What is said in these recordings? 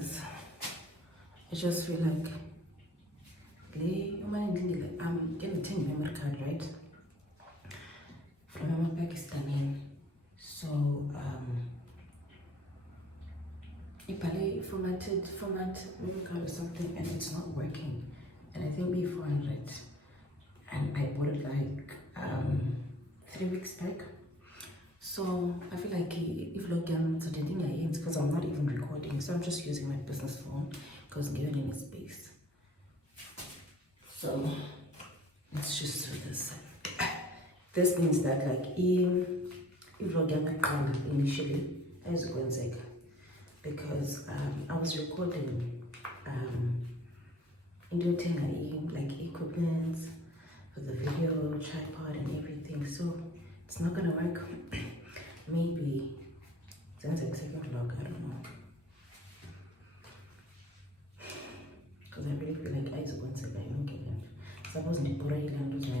guys. I just feel like I'm getting 10 memory card, right? From my Pakistani. So format memory card or something, and it's not working. And I think me 400, and I bought it like 3 weeks back. So I feel like if lockdown so because I'm not even recording, so I'm just using my business phone because I'm given any space. So let's just do this. This means that like if lockdown initially as Gwenzeg, because I was recording into like equipment for the video, tripod and everything, so it's not gonna work. Maybe sounds like second vlog, I don't know, because I really feel like I was going to say I'm getting suppose the pura and lose my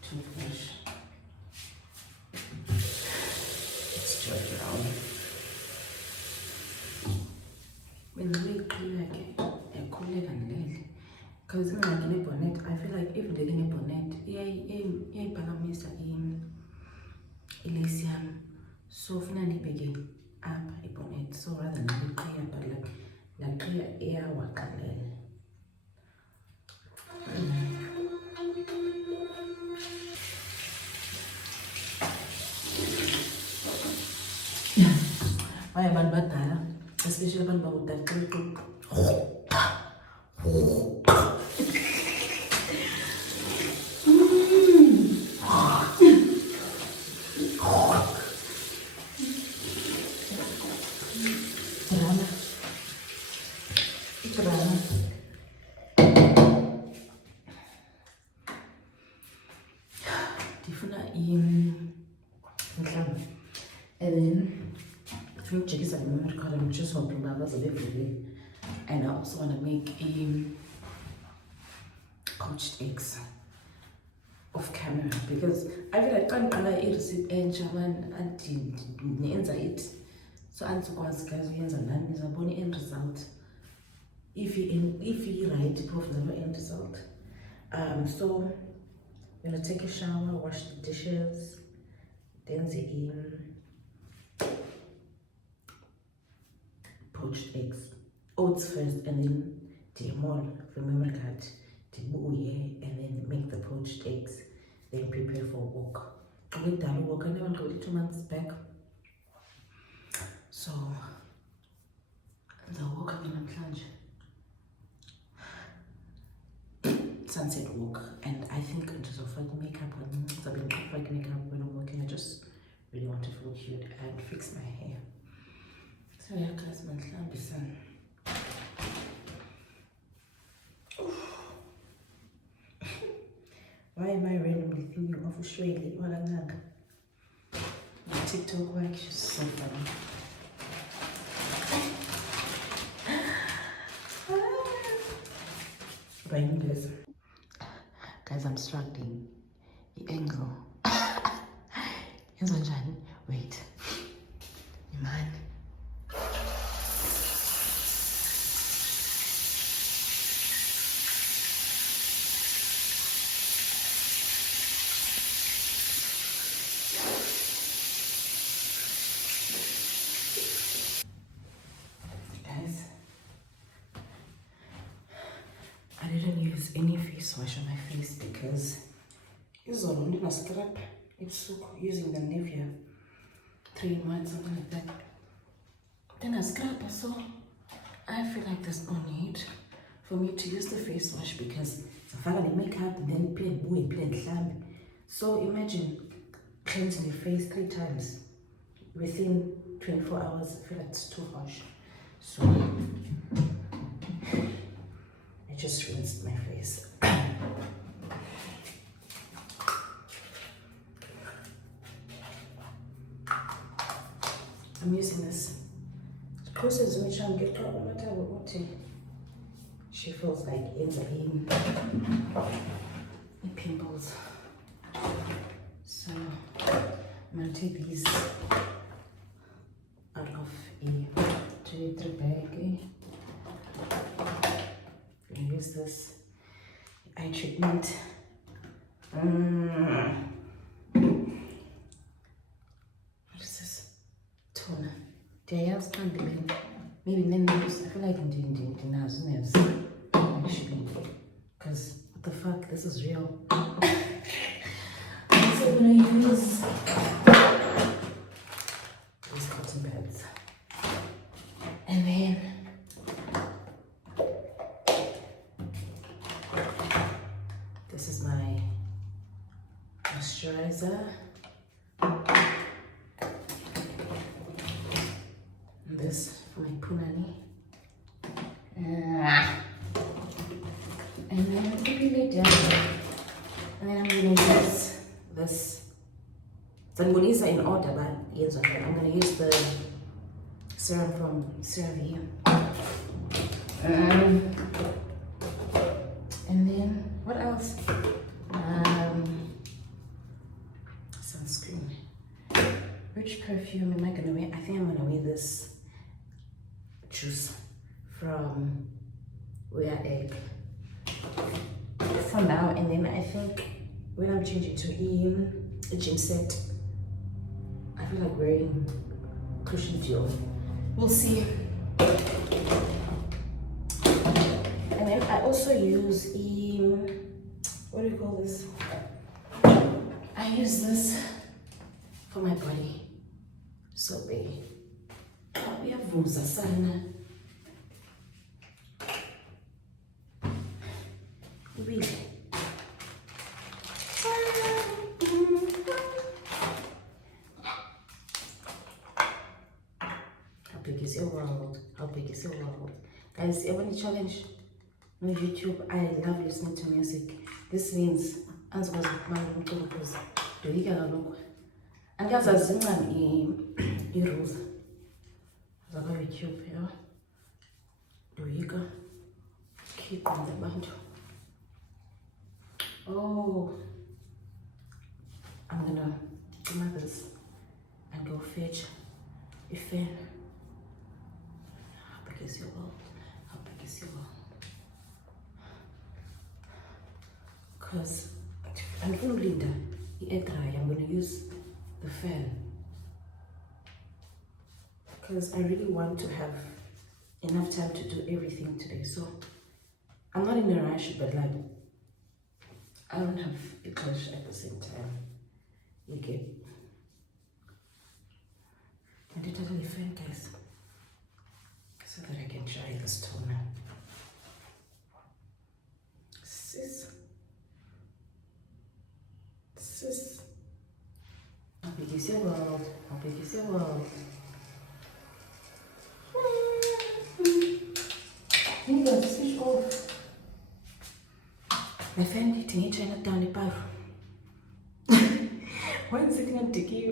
toothbrush. Let's try it around. When we clear a colleague and leg, because in a bonnet, I feel like if legging a bonnet, yeah, paramisa in Elysium, so finally begin up a bonnet, so rather than be clear, but like clear air work and why about butter, especially about that little. And then through chickens at the moment because I'm just hoping that was a bit really. And I also want to make poached eggs off camera because I feel like I can't receipt and shaman and it. So answer guys uyenza nani nizabona end result if you right proof the end result. So I'm gonna take a shower, wash the dishes, then the poached eggs, oats first, and then the mall remember that the bouye, and then make the poached eggs, then prepare for walk. With that walk, I never got it 2 months back. So the walk I'm gonna plunge sunset walk, and I think in terms of like makeup when I'm working, I just really want to feel cute and fix my hair. So yeah guys, my clamp is on. Why am I randomly thinking of Australia? Well, I'm not. TikTok work is so funny. Guys, I'm struggling. The angle. Here's one, Jan. Wait. Man. Guys, I didn't use any face wash on my face because it's all only a scrap. It's using the Nivea 3-in-1, something like that. Then a scrap, so I feel like there's no need for me to use the face wash because it's a family makeup and then plain. So imagine cleansing your face 3 times within 24 hours. I feel like it's too harsh. So I just rinsed my face. I'm using this process which I'm getting no matter what she feels like in the pimples. So I'm gonna take these out of a three bag. Gonna use this eye treatment. What is this? Toner. Dials can't be made. Maybe then I feel like I'm doing nails actually. Because what the fuck? This is real. So I'm gonna use these cotton pads. And then this is my moisturizer. And this for my punani. And then I'm going to lay down. And then I'm going to use this. So I'm going to use it in order, but yes, I'm going to use the serum from CeraVe. And then what else? Sunscreen. Which perfume am I gonna wear? I think I'm gonna wear this juice from Wear Egg for now, and then I think when I'm changing to a gym set, I feel like wearing cushion gel. We'll see. And then I also use what do you call this? I use this for my body. So we have vuza sana. Really. How big is your world? How big is your world? Guys, ever any challenge on YouTube? I love listening to music. This means as was my because do you get a look? And guys, as rules about YouTube, yeah. Do you go keep on the band? Oh, I'm gonna come at this and go fetch a fan. How big is your world? How big is your world? Because I'm going to Linda, I'm going to use the fan. Because I really want to have enough time to do everything today. So I'm not in a rush, but like I don't have a clash at the same time. You get. I did totally fan, guys, so that I can try this toner. Sis. How big is your world? How big is your world? You got to switch off. My fan hitting each other down the path. Why is it not dicky?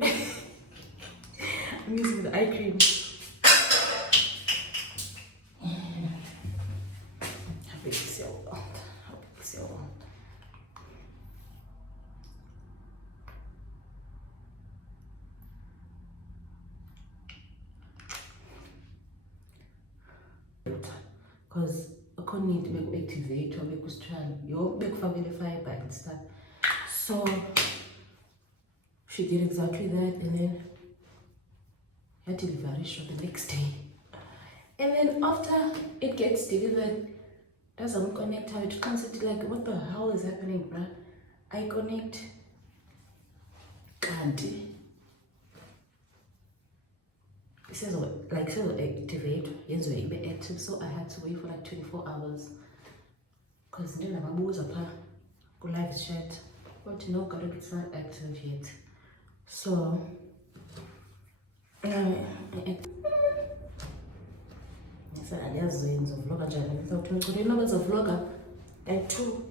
I'm using the eye cream. How big is your world? How big is your world? Because I couldn't need to make activate or make strand. You make family fiber and stuff. So she did exactly that, and then had delivery show the next day. And then after it gets delivered, doesn't connect how it comes to like, what the hell is happening, bruh? I connect, can't. It says like so activate, yes, we be active, so I had to wait for like 24 hours. Because then my boys are go live chat, but you know, it's not active yet. So so I just in the vlogger channel. So to you know as a vlogger, like 2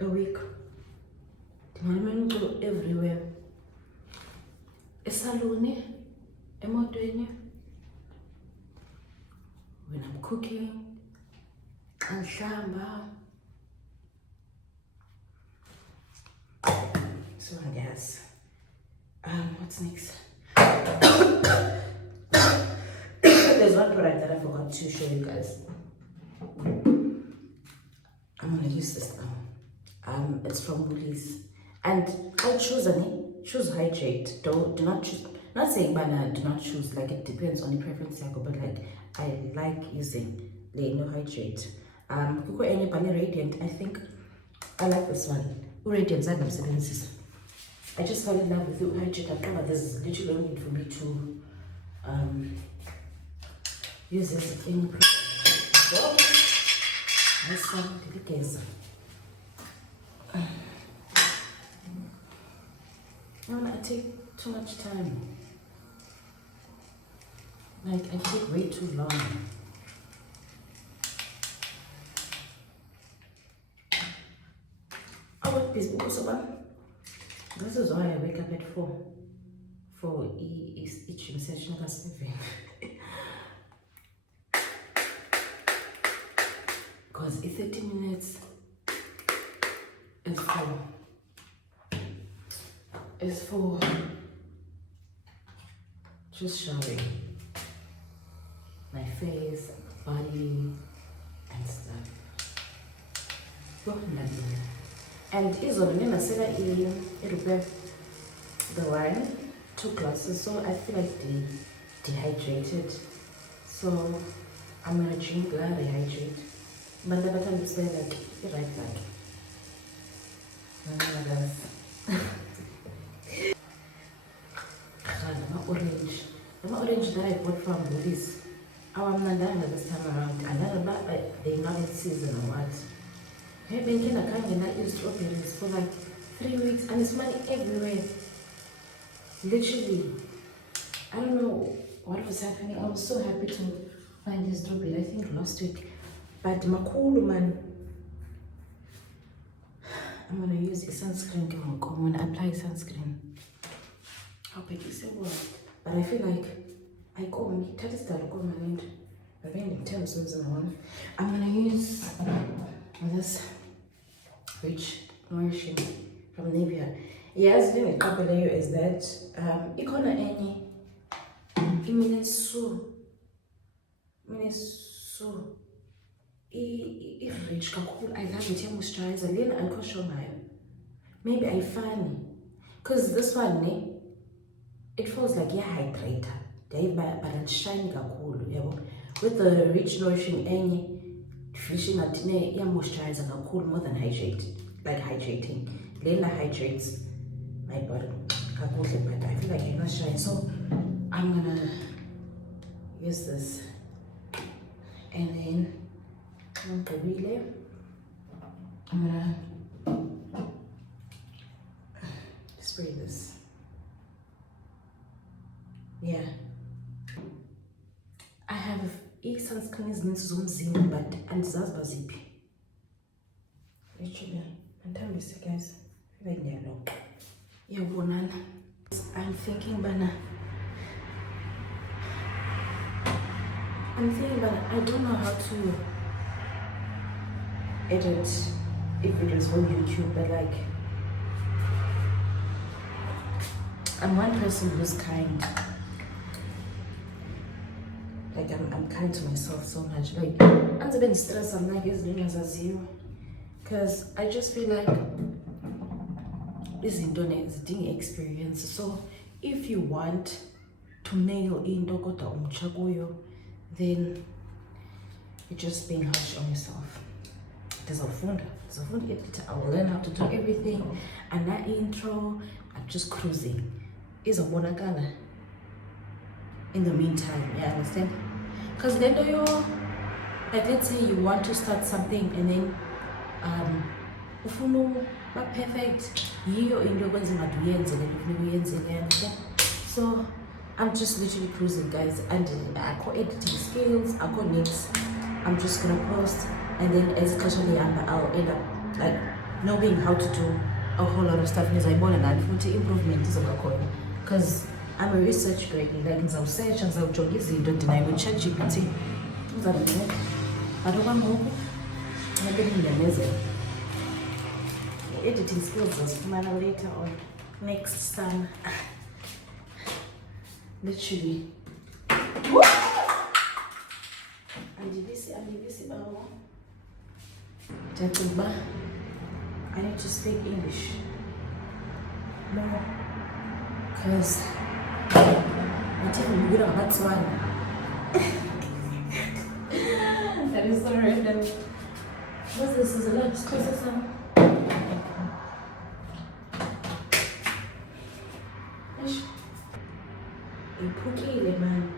a week. To go everywhere. A salon, a motoring, when I'm cooking, and shamba. So I guess, what's next? another product that I forgot to show you guys. I'm gonna use this now. It's from Woolies, and I choose hydrate. Do not choose. Not saying banana, do not choose. Like it depends on the preference, but like I like using no hydrate. Kuko any bunny radiant. I think I like this one. Radiant I just fell in love with the hydrate. I thought there's literally no need for me to use this in. Well, this one, guys. I take too much time. Like I take way too long. I work busy also. This is why I wake up at 4 for each session of 7. Because it's 30 minutes is for just showering my face, body, and stuff. And isn't I said it repair the wine, 2 glasses, so I feel like dehydrated. So I'm gonna drink that rehydrate. But the button is like right back. Orange. The orange that I bought from Woolies. Our mandana this time around. Another but they're not in season or what. Maybe I can't use strawberries for like 3 weeks and it's money everywhere. Literally. I don't know what was happening. I was so happy to find this strawberry, I think last week. But makulu man. I'm gonna use a sunscreen when I apply sunscreen. How big is it? But I feel like I go on in terms of I'm gonna use this rich nourishing from Nivea. Yes, doing a couple of you is that ikona any iminesu rich kakhulu. I love it. Moisturizer lena alikho nayo. Maybe I funny because this one it feels like hydrator. But it's shiny kakhulu, yabo. With the rich nourishing enye fishing at moisturizer kakhulu more than hydrate, like hydrating. Lena hydrates my body kakhulu, but I feel like you're not shiny, so I'm gonna use this, and then I'm gonna spray this. Yeah, I have sunscreen zomzimba, but andizazi baziphi. Literally, andithambise guys. Like yellow. Yeah, banana. I'm thinking, but I don't know how to edit videos for YouTube, but like I'm one person who's kind. Like I'm kind to myself so much. Like I'm a bit stressed. I'm like as long as a zero, because I just feel like this is doing experience. So if you want to nail in dokota umchagoyo, then you're just being harsh on yourself. There's a fund editor. I will learn how to do everything. And that intro, I'm just cruising. Is a bonagana. In the meantime, you understand? Because then you, like, let's say you want to start something and then ufunu ba perfect yiyo into okwenza understand? So I'm just literally cruising, guys, and I got editing skills, I got next. I'm just gonna post, and then as I'll end up like knowing how to do a whole lot of stuff because I want to improvement is because I'm a research grade, like in search and some jobs in don't deny with ChatGPT. I don't want more. I'm getting the amazing editing skills as later on next time. Literally. Jatuba, I need to speak English more because I'm taking good on that's one. That is so random. What's this? Is a lunch processor? Iphukile man.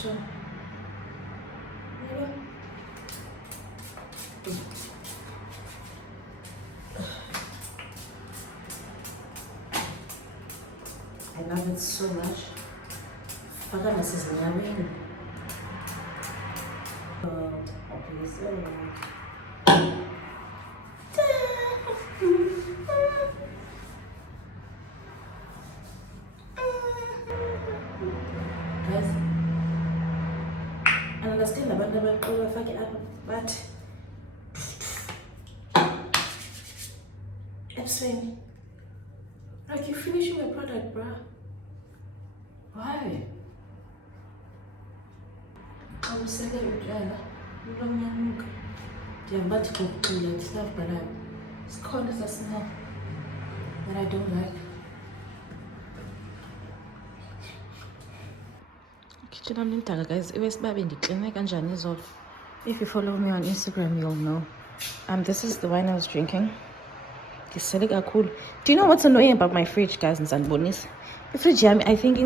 Sure. I love it so much. Paganas is loving. Guys, I understand about the fuck it up, but it's fine. Like you're finishing a product, bruh. Why? I was saying but stuff, but it's cold as a smell that I don't like. Kitchen I'm guys. If you follow me on Instagram, you'll know. This is the wine I was drinking. Cool. Do you know what's annoying about my fridge, guys? And Sanbonis? The fridge, I think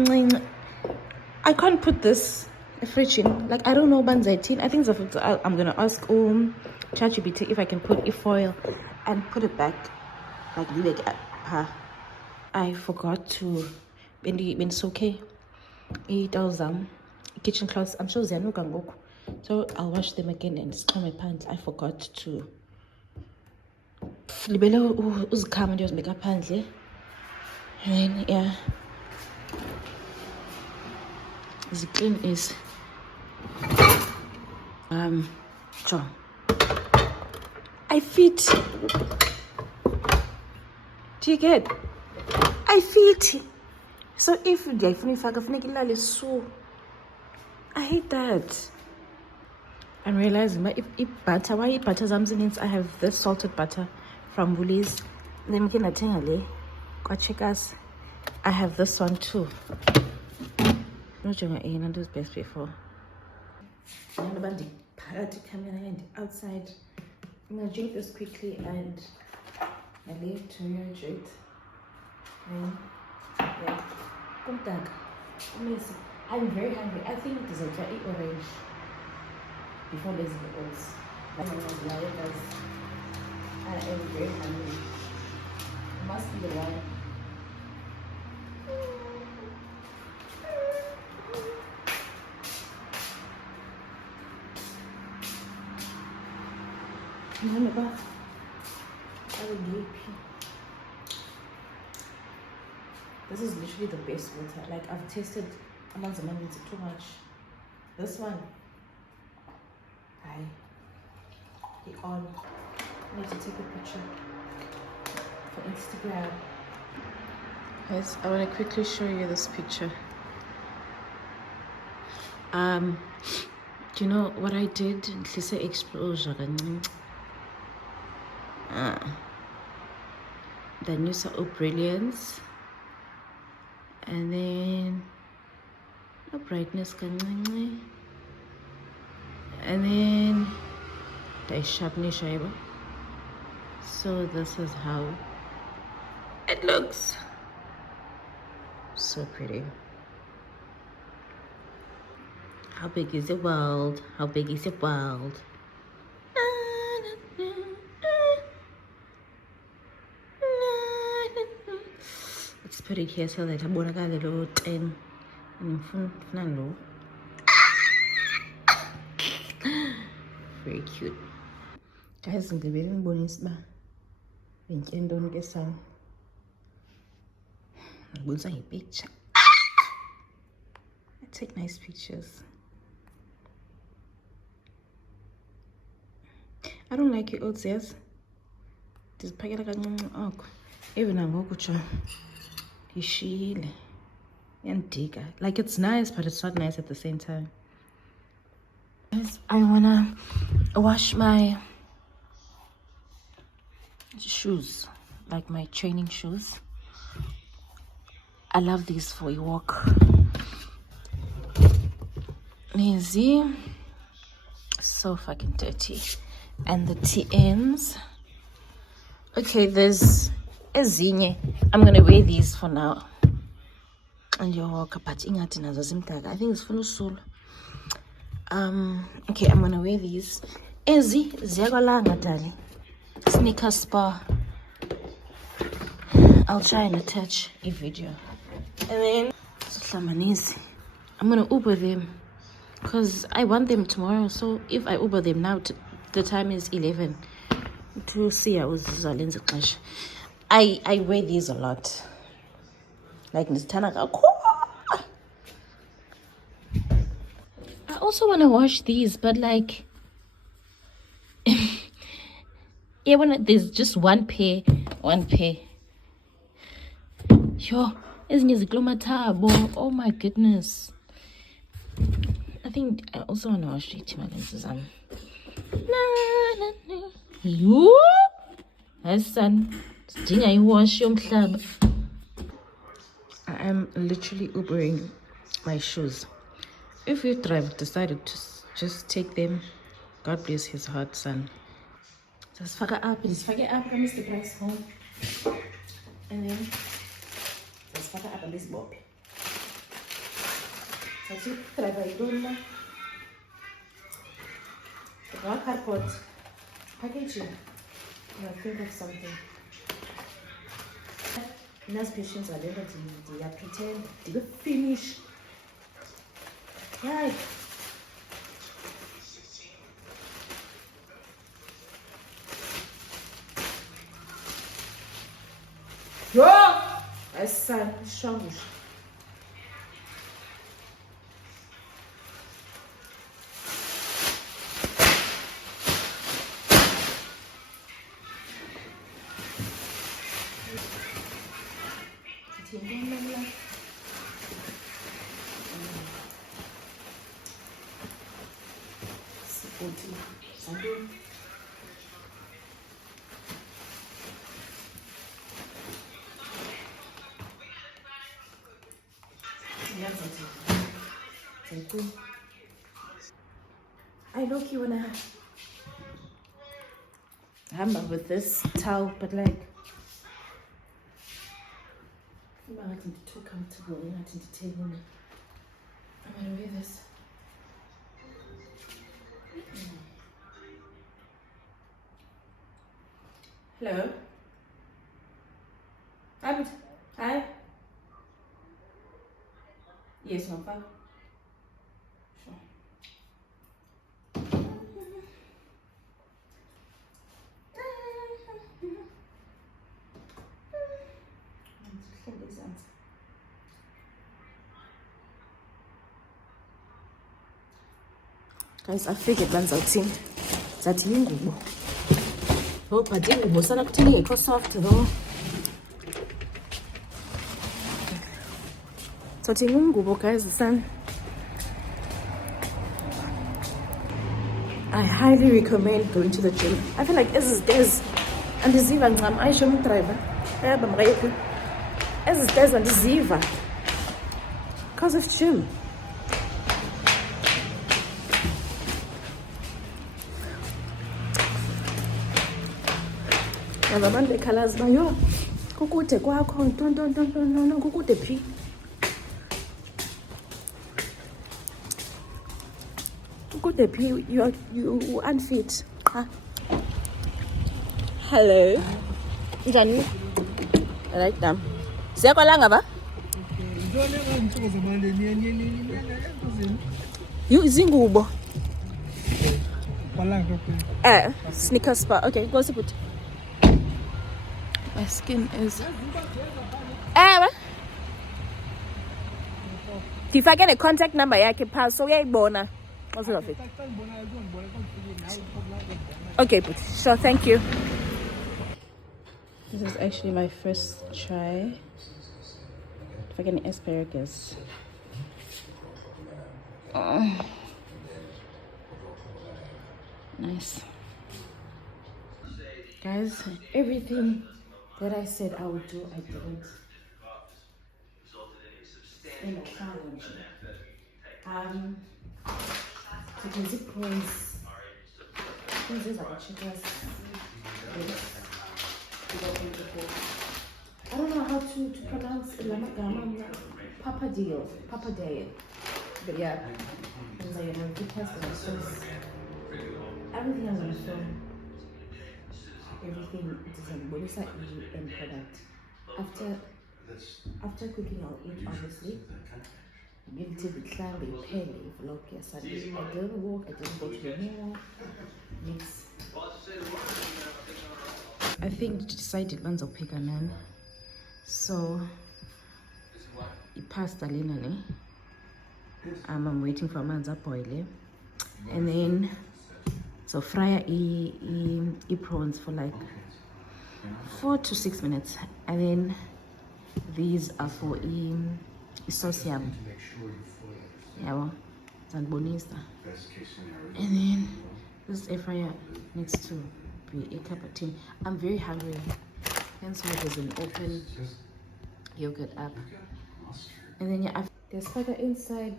I can't put this fridge in. Like I don't know banzaitin. I think I'm gonna ask ChatGPT if I can put foil and put it back like I forgot to when it's okay. It was kitchen cloths. I'm sure Zianuka. So I'll wash them again and it's my pants. I forgot to libele uzikama nje uzibeka phandle. And yeah, the clean is sure. I fit. Do you get? I fit. So if you get so I hate that. I'm realizing if butter, why butter means I have this salted butter from Woolies. Then we can attend checkers. I have this one too. Not sure I do best before. I'm about the camera and outside. I'm gonna drink this quickly and I leave to hydrate. Yeah. I'm very hungry. I think there's a dry orange before there's the oats. I am very hungry. It must be the one. This is literally the best water. Like I've tasted amongst the it's too much. This one, I need to take a picture for Instagram. Guys, I want to quickly show you this picture. Do you know what I did? It's an explosion. The new brilliance. And then a brightness and then the sharpness. So this is how it looks. So pretty. How big is the world? How big is the world? Let's put it here so that I won't get a little thing. Very cute. Guys, I'm going to bonus ba. Winken don't get some. I'm going to take a picture. I take nice pictures. I don't like your oats, yes. This packet like a even I'm going to ishile and digger. Like it's nice, but it's not nice at the same time. Guys, I wanna wash my shoes, like my training shoes. I love these for a walk. Easy. So fucking dirty. And the TMs. Okay, there's ezinye. I'm gonna wear these for now. And your walk, but ingathi nazo zimdaka. I think it's full soul. Okay, I'm gonna wear these. Ezi ziyakwalanga dali. Sneaker spa. I'll try and attach a video. And then I'm gonna Uber them because I want them tomorrow. So if I Uber them now, the time is 11. To see, I wear these a lot. Like this Tanaka. I also want to wash these, but like, yeah, there's just one pair. Yo, oh my goodness. I think I also want to wash it. You? Son, I wash your club. I am literally Ubering my shoes. If you drive decided to just take them, God bless his heart, son. Just fuck it up, comes the price home. And then just fuck it up on this bob. So you drive I don't know. The cardboard packaging. I think of something. Nurse patients are never they are pretend they will finish. Right. Yo! I said, Shangush. I look you wanna hammer with this towel, but like I'm not too comfortable. You're not entertaining me. I'm gonna wear this. Hello. Hi. Yes, no problem. Sure. Guys, I figured once I'll team that you oh, but you was not to me, it was soft though. So, guys, son. I highly recommend going to the gym. I feel like as days and the Ziva and I show me driver. As days and the Ziva because of gym. And the man the colors by you. Kukute kwakho don't kukute phi. Kukute phi you unfit. Hello. Njani? Right now. Siyakwalanga ba? You izingubo. Sneaker spa. Okay, go put. My skin is. If I get a contact number, I can pass. So yeah, bona. What's of it? Okay, put. Sure, thank you. This is actually my first try. If I get an asparagus. Nice. Guys, everything that I said I would do, I didn't. In a challenge. So the zip prawns. These are like chickens. I don't know how to pronounce Lamagama. Papadillo. Papadillo. But yeah. I was like, you know, good pasta sauce. Everything I'm gonna film. Everything is a bonus end product. After cooking, I'll eat obviously. Give to the clan, they pay me vlog yesterday. I didn't walk, I didn't go to the mirror. Next. I think decided ones will pick a man. So it passed the linen. I'm waiting for man's up boil. And then so fry prawns for like 4 to 6 minutes. And then these are for sauce yam. Yeah, well, and bonista. And then this air fryer needs to be a cup of tea. I'm very hungry. Hence why there's an open yogurt app. And then yeah, there's further inside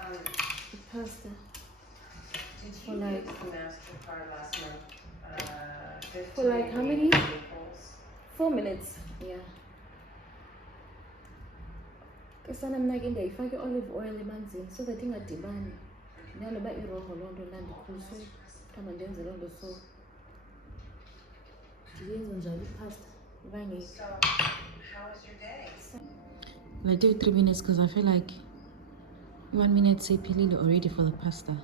the pasta. For like how many? 4 minutes. Yeah. Because I'm not in there. If I get olive oil in so the thing at demand. Now about your London and the cool so come and dance around the soul. So, how was your day? I take 3 minutes because I feel like 1 minute say pililo already for the pasta.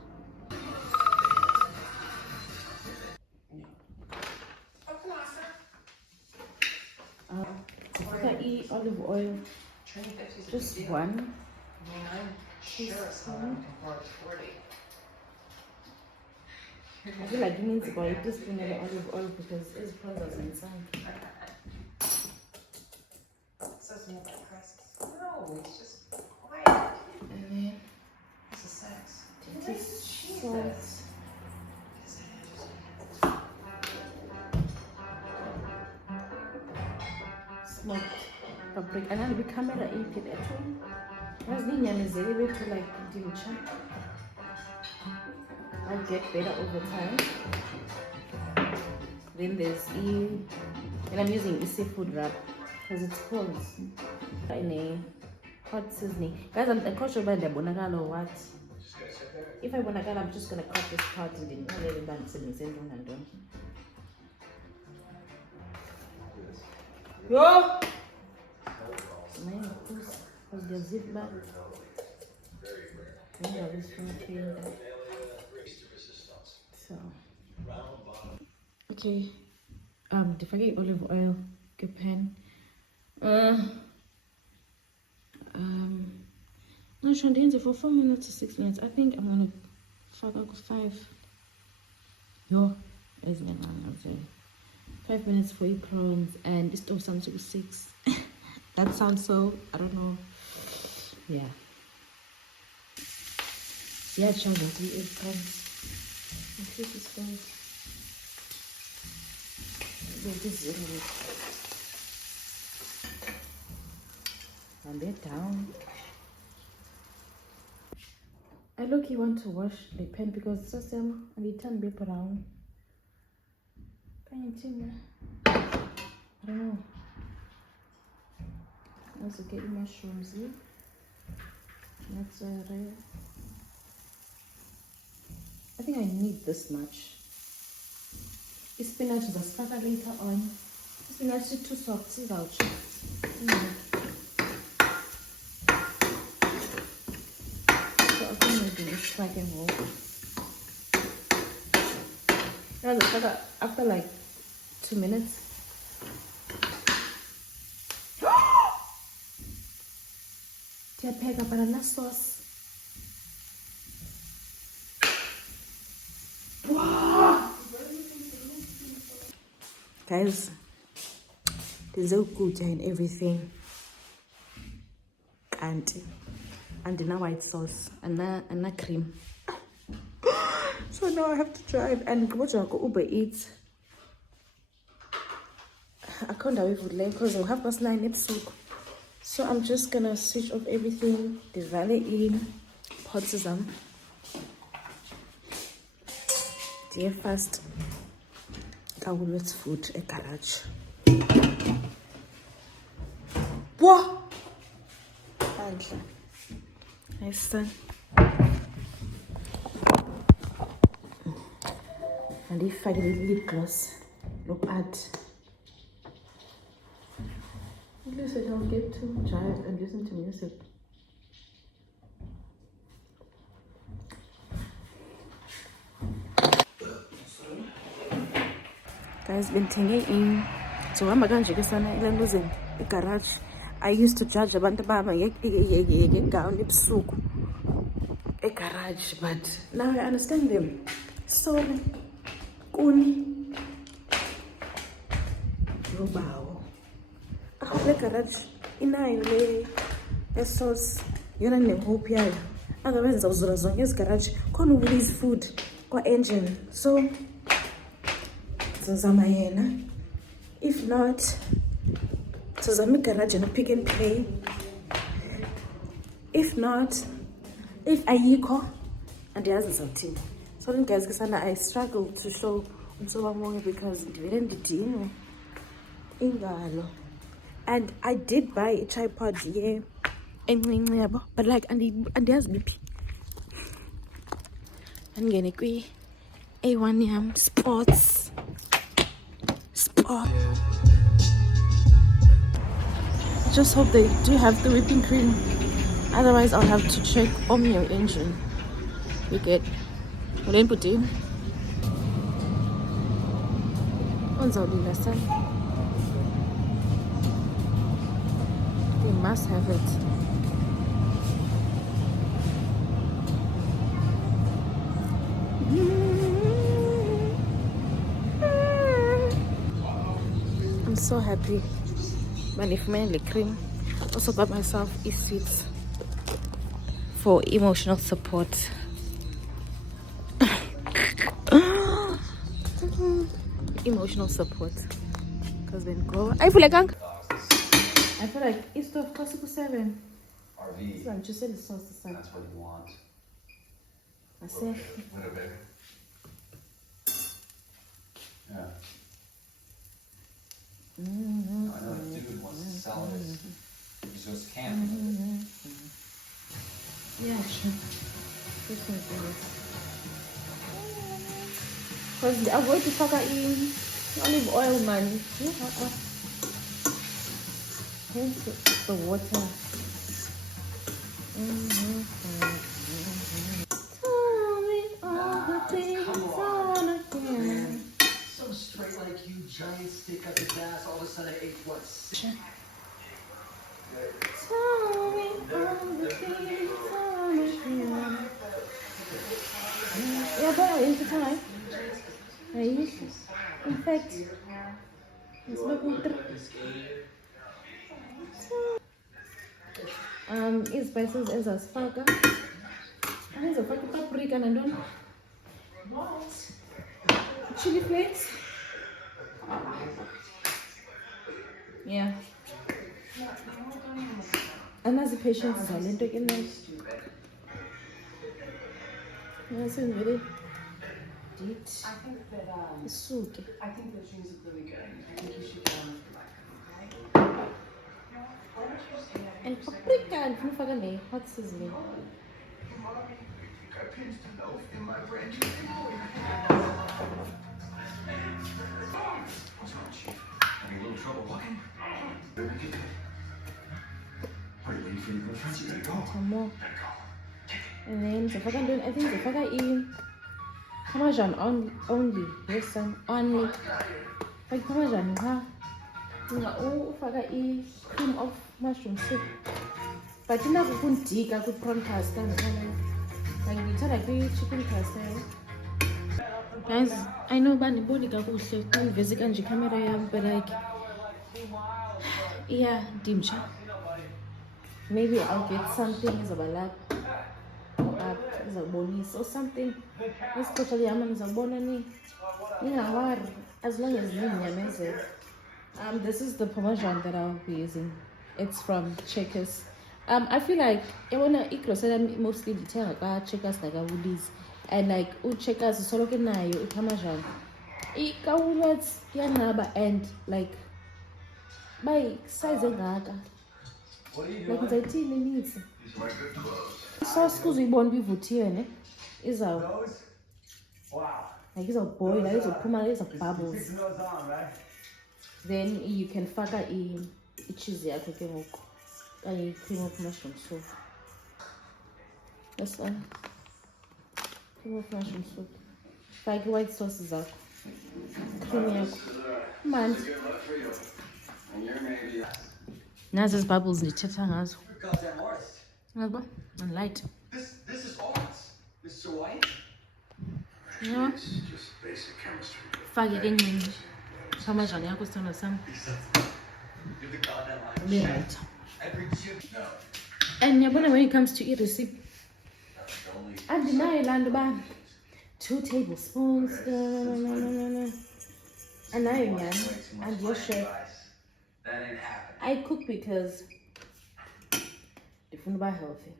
I eat olive oil. Just one. I feel like you need to buy a teaspoon of olive oil because it's products inside. So it's more like crisps. No, it's just quiet. And then This is sex. it is salt. Smoked paprika. And I'll be camera in it at home. As the yam is very to like dimcha. I'll get better over time. Then there's and I'm using a seafood wrap because it's cold in a hot seasoning. Guys, I'm not sure about the bonagala or what. If I bonagala, I'm just gonna cut this part and then let it dance and done. Yo! Man, of course, was the zip bag. So, okay. Don't forget olive oil, good pan. No, Shandin's for 4 minutes to 6 minutes. I think I'm gonna fuck up 5. Yo, isn't it? I'm sorry. 5 minutes for your prawns and this stuff sounds like 6. That sounds so, I don't know. Yeah. Yeah, child, we eat prawns. I think it's fine. This is really and they're down. I look-y want to wash the pan because it's just and they turn be brown. I don't know. I also get mushrooms here. That's right. I think I need this much. The spinach is a starter later on. The spinach is too soft. See that? So I think maybe this strike and roll. Now the starter after like 2 minutes. Pega banana sauce. Guys, there's so good and everything. And now white sauce and now cream. So now I have to drive and go to Uber Eats I can't wait for late because I'll have past 9 episode. So I'm just gonna switch off everything, the valley in, pots dear fast. I will let food a garage. What? Nice son. And if I get a lip gloss, look at. At least I don't get too tired and listen to music. Guys, been taking in. So I'm going to get in the garage. I used to judge abantu baba ngegawuni ebusuku garage, but now I understand them. Sorry, kuni robawo. The garage inayo le sauce yona nehope yayo. Otherwise zawuzula zonke ezigarage khona ukulise food kwa engine. So zozama yena. If not, zozama igarage and pick and play. If not, if ayikho andiyazi ngizawuthini. So then guys, I struggle to show umsoba wonke because ndivele ndidinwe ingalo. And I did buy a tripod encinci, but like andiyazi biphi. Andingene kwi A1 yam sport. Just hope they do have the whipping cream. Otherwise, I'll have to check on your engine. We get what input in. They must have it. I'm so happy. But if mainly cream, also got myself e-seats for emotional support. Emotional support. Because then go. I feel like it's the possible 7. RV. So I'm just saying the sauce to start. That's what you want. I said. What a baby. Yeah. No, I know the dude wants to sell this. He just can't. Yeah, sure. Just gonna do it. Because avoid the fucker in olive oil, man. Hence the water. Tell me all the things on again. So straight like you, giant stick up his ass. All of a sudden I ate what? Tell me all the things on again. Yeah, but I into time. In fact, it's my computer. Spices ezazifaka anizofaka paprika nantoni chili flakes. Yeah, anazi patience zale nto ke nayo very deep. I think that isuke I think those jeans look really good. I think you should go on and paprika ndifuna le hot seasoning. Having a little trouble walking? Are you ready for your girlfriend? You gotta go. Some more. And then zifaka ntoni? I think zifaka parmesan only. Yes, son, only. Like parmesan, huh? Ufaka cream of mushroom soup. But inako kundika ku prawn pasta ngikho. Like ngithanda kwi chicken pasta. Guys, I know bandiboni kakuhle kungiveze kanje camera yami, but like yeah, dimcha. Maybe I'll get something izobalapha or izobonisa or something. Especially yama ngizobona ningawari as long as ninyamezela. This is the Parmesan that I'll be using. It's from Checkers. I feel like I wanna eat mostly the Checkers like a Woolies. And like Checkers is solo nayo Parmesan. Ikawulets yanaba and like by size engaka. Like it's 18 minutes. Sauce kuzuyibona bivuthiwe ne izawuba like izawuboil izophuma izawububbles, then you can faka i-cheese yakho ke ngoku okanye i-cream of mushroom soup. That's all. Cream of mushroom soup. Faka i-white sauce zakho, cream yakho mandi. Nazi ezi bubbles ndithetha ngazo. Yabo, and light. This is arts. Mr. White? Yeah. It's just basic chemistry. Fake ke ncinci. Parmesan yakho sithando sam. You're the goddamn line. Be right. Every chip. No. And yabona when it comes to eat recipe, That's the only. andinayo laa nto uba 2 tablespoons. No. Anayo nyani. And your chef. That ain't happening. I cook because ndifuna uba healthy.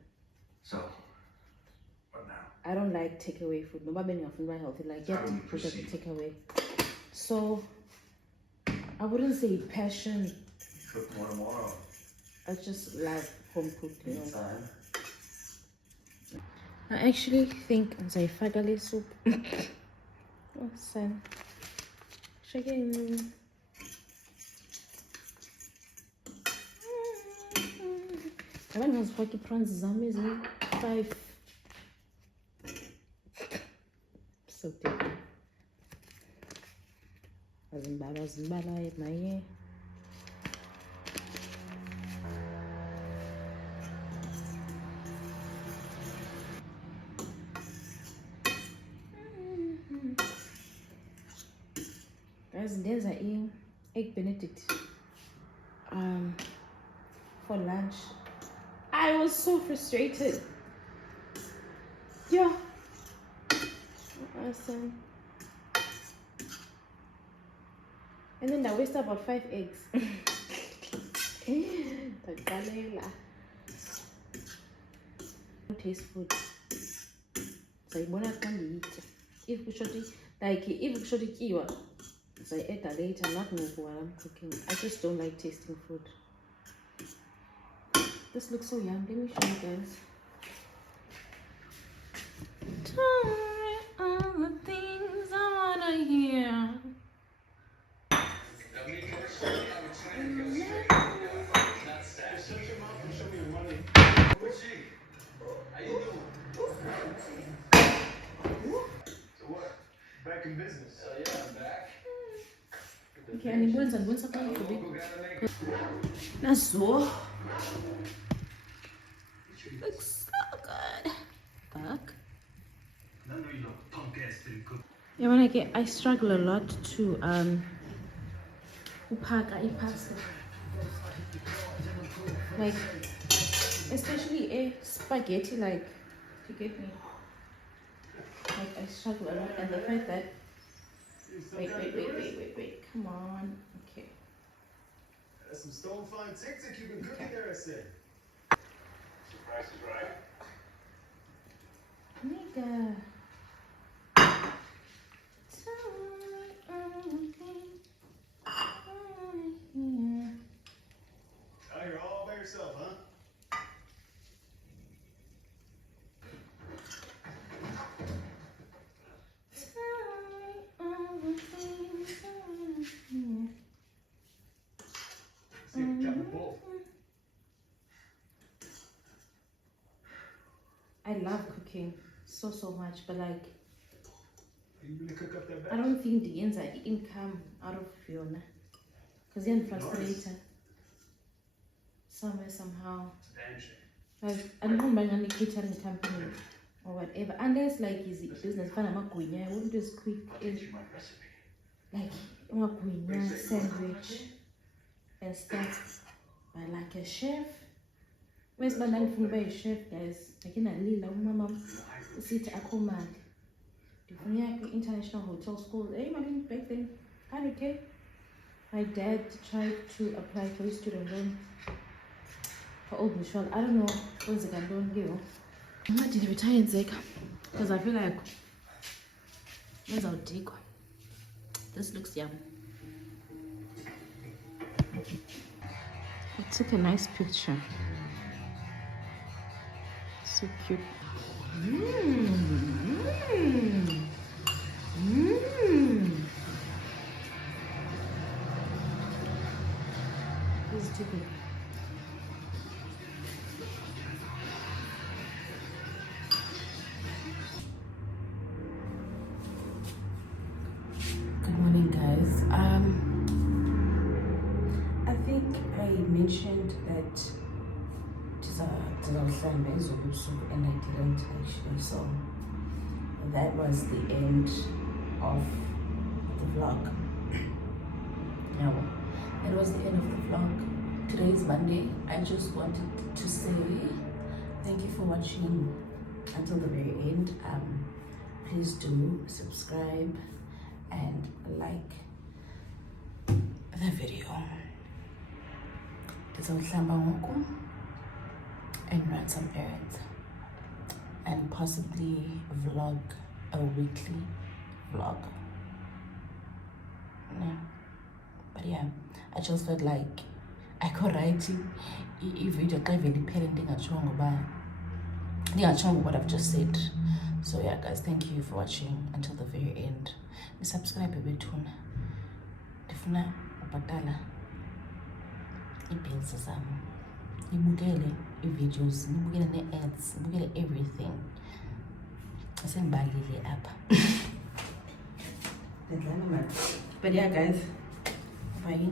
So, what now? I don't like takeaway food. Noba bendingafuna uba healthy, like get How do we food as a proceed? takeaway. So I wouldn't say passion. Cook more tomorrow. I just love home cooked meals. Time. I actually think ndizayifaka le soup. Oh son. Shaking. Abantu ngazifaka ii-prawns zami eziyi-5. So different. Azimbala maye. Guys, there's an egg benedict for lunch. I was so frustrated. Yeah. Awesome. And then I wasted about 5 eggs. Taste food. So I want to eat. If we should eat, so I eat that later, not move while I'm cooking. I just don't like tasting food. This looks so yum. Let me show you guys. Tell me all the things I wanna hear. Back in business. Hell yeah, I'm back. Okay, and I'm going to cook. That's so. Looks so good. Fuck. Yeah, when I struggle a lot to upaka pasta. Like especially a spaghetti, like you get me. Like I struggle a lot, and the fact that wait, come on. Okay. That's some stone fine tic-tac you've been cooking there, I said. Price is right. Nigga. Now you're all by yourself, huh? See if you got the bowl. I love cooking so much, but like You really cook up that I back? don't think the ends are income out of Fiona. Because you're frustrated somewhere, somehow. It's a damn shame. Like, I don't know about any catering company or whatever. Unless, like, is it business? I wouldn't just quick. I'll get you my recipe. Like, maguinya, sandwich, and stuff. But like a chef, where's my name from by a chef, guys? Like, in a little mama, sit at home. International hotel school. Hey, man, back then, 100K. My dad tried to apply for his student loan for Old Michelle. I don't know what's the loan give. I'm not in retire because I feel like this will take. This looks yum. I took a nice picture. So cute. This is chicken. Good morning, guys. I think I mentioned that and I didn't actually, so that was the end of the vlog. No, that was the end of the vlog. Today is Monday. I just wanted to say thank you for watching until the very end. Please do subscribe and like the video. And run some errands and possibly vlog a weekly vlog. Yeah. But yeah, I just felt like I could write a video what I've just said. So yeah, guys, thank you for watching until the very end. Subscribe a bit tuna. Difuna upatala ibills zami. Nibukele videos, nibukele ne-ads, nibukele everything. Asengibalile apha. But yeah, guys, bye.